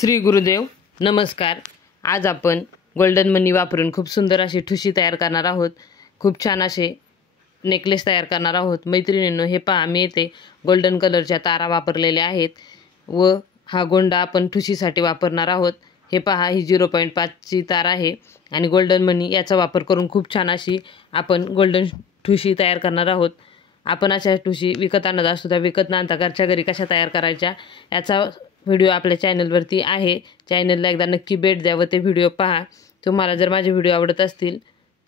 श्री गुरुदेव नमस्कार। आज आपण गोल्डन मनी वापरून खूप सुंदर अशी ठुशी तयार करणार आहोत। खूप छान असे नेकलेस तयार करणार आहोत। मैत्रिणींनो, हे पहा, मी इथे गोल्डन कलरच्या तारा वापरलेल्या आहेत व हा गोंडा आपण ठुशीसाठी वापरणार आहोत। हे पहा, ही 0.5 ची तार आहे आणि गोल्डन मनी याचा वापर करून खूप छान अशी आपण गोल्डन ठुशी तयार करणार आहोत। आपण अशा ठुशी विकत आणत असतो, त्या विकत न आणता घरच्या घरी कशा तयार करायच्या याचा व्हिडिओ आपल्या चॅनलवरती आहे। चॅनलला एकदा नक्की भेट द्या व ते व्हिडिओ पहा। तुम्हाला जर माझे व्हिडिओ आवडत असतील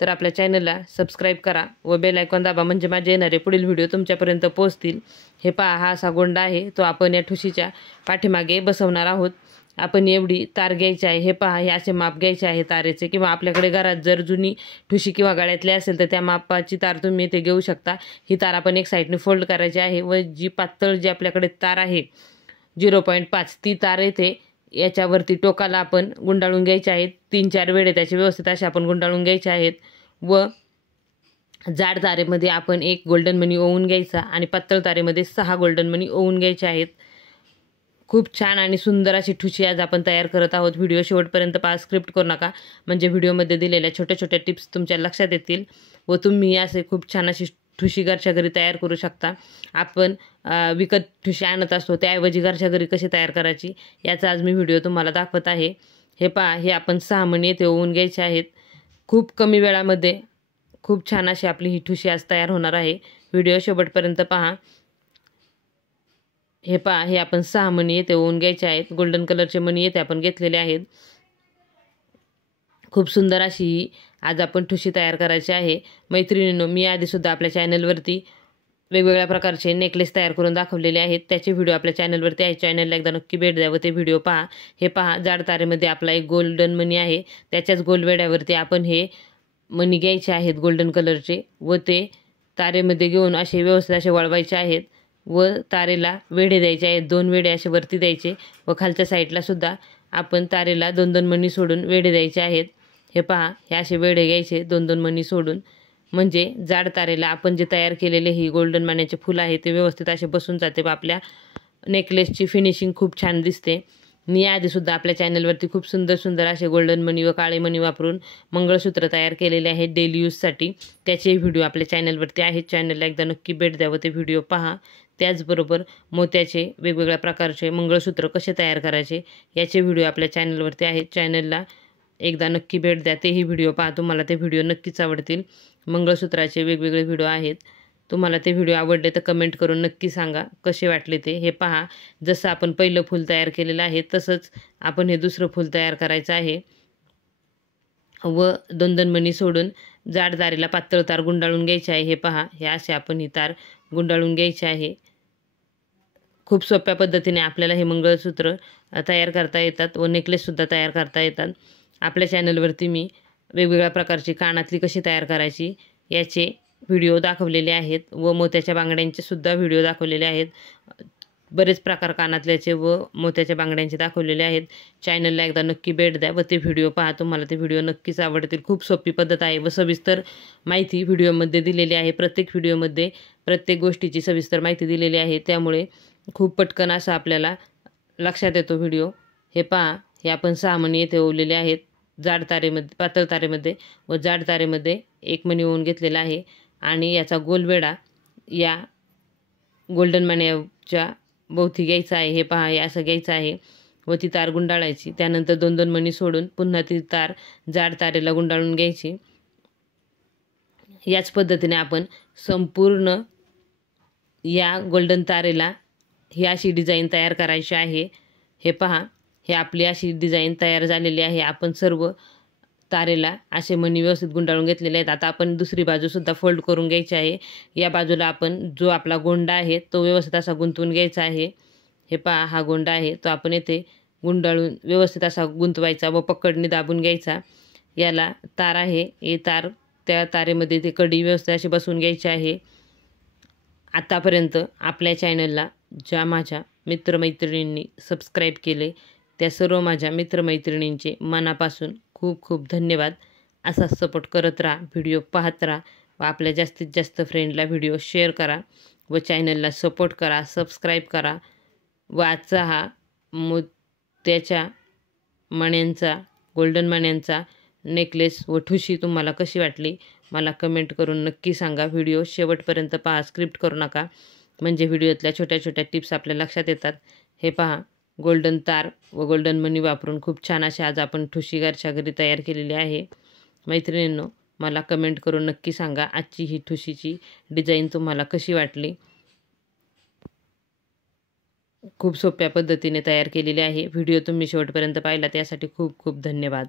तर आपल्या चॅनलला सबस्क्राईब करा व बेल आयकॉन दाबा, म्हणजे माझे येणारे पुढील व्हिडिओ तुमच्यापर्यंत पोहोचतील। हे पहा, हा असा गोंडा आहे, तो आपण या ठुशीच्या पाठीमागे बसवणार आहोत। आपण एवढी तार घ्यायची आहे। हे पहा, हे असे माप घ्यायचे आहे तारेचे, किंवा आपल्याकडे घरात जर जुनी ठुशी किंवा गळ्यातली असेल तर त्या मापाची तार तुम्ही इथे घेऊ शकता। ही तार आपण एक साईडने फोल्ड करायची आहे व जी पातळ जी आपल्याकडे तार आहे 0.5 ती तार येते याच्यावरती टोकाला आपण गुंडाळून घ्यायचे आहेत। 3-4 वेळे त्याचे व्यवस्थित असे आपण गुंडाळून घ्यायचे आहेत व जाड तारेमध्ये आपण एक गोल्डन मनी ओवून घ्यायचा आणि पातळ तारेमध्ये 6 गोल्डन मनी ओवून घ्यायचे आहेत। खूप छान आणि सुंदर अशी ठुशी आज आपण तयार करत आहोत। व्हिडिओ शेवटपर्यंत पहा, स्क्रिप्ट करू नका, म्हणजे व्हिडिओमध्ये दिलेल्या छोट्या छोट्या टिप्स तुमच्या लक्षात येतील व तुम्ही असे खूप छान अशी ठुशी घरच्या घरी तयार करू शकता। आपण विकत ठुशी आणत असतो, त्याऐवजी घरच्या घरी कशी तयार करायची याचा आज मी व्हिडिओ तुम्हाला दाखवत आहे। हे पहा, हे आपण 6 मणी येथे ओवून घ्यायचे आहेत। खूप कमी वेळामध्ये खूप छान अशी आपली ही ठुशी आज तयार होणार आहे। व्हिडिओ शेवटपर्यंत पहा। हे पहा, हे आपण 6 मणी येथे ओवून घ्यायचे आहेत। गोल्डन कलरचे मणी येथे आपण घेतलेले आहेत। खूप सुंदर अशी ही आज आपण ठुशी तयार करायची आहे। मैत्रिणींनो, मी आधीसुद्धा आपल्या चॅनलवरती वेगवेगळ्या प्रकारचे नेकलेस तयार करून दाखवलेले आहेत, त्याचे व्हिडिओ आपल्या चॅनलवरती आहे। चॅनलला एकदा नक्की भेट द्या व ते व्हिडिओ पहा। हे पहा, जाड तारेमध्ये आपला एक गोल्डन मनी आहे, त्याच्याच गोलवेड्यावरती आपण हे मणी घ्यायचे आहेत गोल्डन कलरचे व ते तारेमध्ये घेऊन असे व्यवस्थित असे वळवायचे आहेत व तारेला वेढे द्यायचे आहेत। 2 वेढे असे वरती द्यायचे व खालच्या साईडला सुद्धा आपण तारेला 2-2 मणी सोडून वेढे द्यायचे आहेत। हे पहा, हे असे वेढे घ्यायचे 2-2 मणी सोडून, म्हणजे जाड तारेला आपण जे तयार केलेले ही गोल्डन मण्याचे फुल आहे ते व्यवस्थित असे बसून जाते व आपल्या नेकलेसची फिनिशिंग खूप छान दिसते। मी आधीसुद्धा आपल्या चॅनलवरती खूप सुंदर सुंदर असे गोल्डन मनी व काळे मणी वापरून मंगळसूत्र तयार केलेले आहेत डेली यूजसाठी, त्याचे व्हिडिओ आपल्या चॅनलवरती आहेत। चॅनलला एकदा नक्की भेट द्या व ते व्हिडिओ पहा। त्याचबरोबर मोत्याचे वेगवेगळ्या प्रकारचे मंगळसूत्र कसे तयार करायचे याचे व्हिडिओ आपल्या चॅनलवरती आहेत। चॅनलला एकदा नक्की भेट द्या, तेही व्हिडिओ पहा, तुम्हाला ते व्हिडिओ नक्कीच आवडतील। मंगळसूत्राचे वेगवेगळे व्हिडिओ आहेत। तुम्हाला ते व्हिडिओ आवडले तर कमेंट करून नक्की सांगा कसे वाटले ते। हे पहा, जसं आपण पहिलं फूल तयार केलेलं आहे तसंच आपण हे दुसरं फूल तयार करायचं आहे व 2-2 मणी सोडून जाड तारेला पातळ तार गुंडाळून घ्यायची आहे। हे पहा, हे असे आपण ही तार गुंडाळून घ्यायची आहे। खूप सोप्या पद्धतीने आपल्याला हे मंगळसूत्र तयार करता येतात व नेकलेससुद्धा तयार करता येतात। आपल्या चॅनलवरती मी वेगवेगळ्या प्रकारची कानातली कशी तयार करायची याचे व्हिडिओ दाखवलेले आहेत व मोत्याच्या बांगड्यांचे सुद्धा व्हिडिओ दाखवलेले आहेत। बरेच प्रकार कानातल्याचे व मोत्याच्या बांगड्यांचे दाखवलेले आहेत। चॅनलला एकदा नक्की भेट द्या व ते व्हिडिओ पहा, तुम्हाला ते व्हिडिओ नक्कीच आवडतील। खूप सोपी पद्धत आहे व सविस्तर माहिती व्हिडिओमध्ये दिलेली आहे। प्रत्येक व्हिडिओमध्ये प्रत्येक गोष्टीची सविस्तर माहिती दिलेली आहे, त्यामुळे खूप पटकन असा आपल्याला लक्षात येतो व्हिडिओ। हे पहा, हे आपण 6 मणी येथे ओवलेले आहेत जाड तारेमध्ये, पातळ तारेमध्ये व जाड तारेमध्ये 1 मणी ओवून घेतलेला आहे आणि याचा गोलवेढा या गोल्डन मण्याच्या भोवती घ्यायचा आहे। हे पहा, हे असं घ्यायचं आहे व ती तार गुंडाळायची। त्यानंतर 2-2 मणी सोडून पुन्हा ती तार जाड तारेला गुंडाळून घ्यायची। याच पद्धतीने आपण संपूर्ण या गोल्डन तारेला ही अशी डिझाईन तयार करायची आहे। हे पहा, हे आपली अशी डिझाईन तयार झालेली आहे। आपण सर्व तारेला असे मणी व्यवस्थित गुंडाळून घेतलेले आहेत। आता आपण दुसरी बाजूसुद्धा फोल्ड करून घ्यायची आहे। या बाजूला आपण जो आपला गोंडा आहे तो व्यवस्थित असा गुंतवून घ्यायचा आहे। हे पहा, हा गोंडा आहे तो आपण येथे गुंडाळून व्यवस्थित असा गुंतवायचा व पकडणी दाबून घ्यायचा। याला तार आहे, हे तार त्या तारेमध्ये ते कडी व्यवस्थित अशी बसवून घ्यायची आहे। आतापर्यंत आपल्या चॅनलला ज्या माझ्या मित्रमैत्रिणींनी सबस्क्राईब केले त्या सर्व माझ्या मित्रमैत्रिणींचे मनापासून खूप खूप धन्यवाद। असा सपोर्ट करत राहा, व्हिडिओ पाहत राहा व आपल्या जास्तीत जास्त फ्रेंडला व्हिडिओ शेअर करा व चॅनलला सपोर्ट करा, सबस्क्राईब करा व आजचा हा मोत्याच्या मण्यांचा गोल्डन मण्यांचा नेकलेस व ठुशी तुम्हाला कशी वाटली मला कमेंट करून नक्की सांगा. व्हिडिओ शेवटपर्यंत पहा, स्क्रिप्ट करू नका, म्हणजे व्हिडिओतल्या छोट्या छोट्या टिप्स आपल्या लक्षात येतात. हे पहा, गोल्डन तार व गोल्डन मणी वापरून खूप छान अशी आज आपण ठुशी घरच्या घरी तयार केलेली आहे. मैत्रिणींनो, मला कमेंट करून नक्की सांगा आजची ही ठुशीची डिझाईन तुम्हाला कशी वाटली. खूप सोप्या पद्धतीने तयार केलेली आहे. व्हिडिओ तुम्ही शेवटपर्यंत पाहिला त्यासाठी खूप खूप धन्यवाद.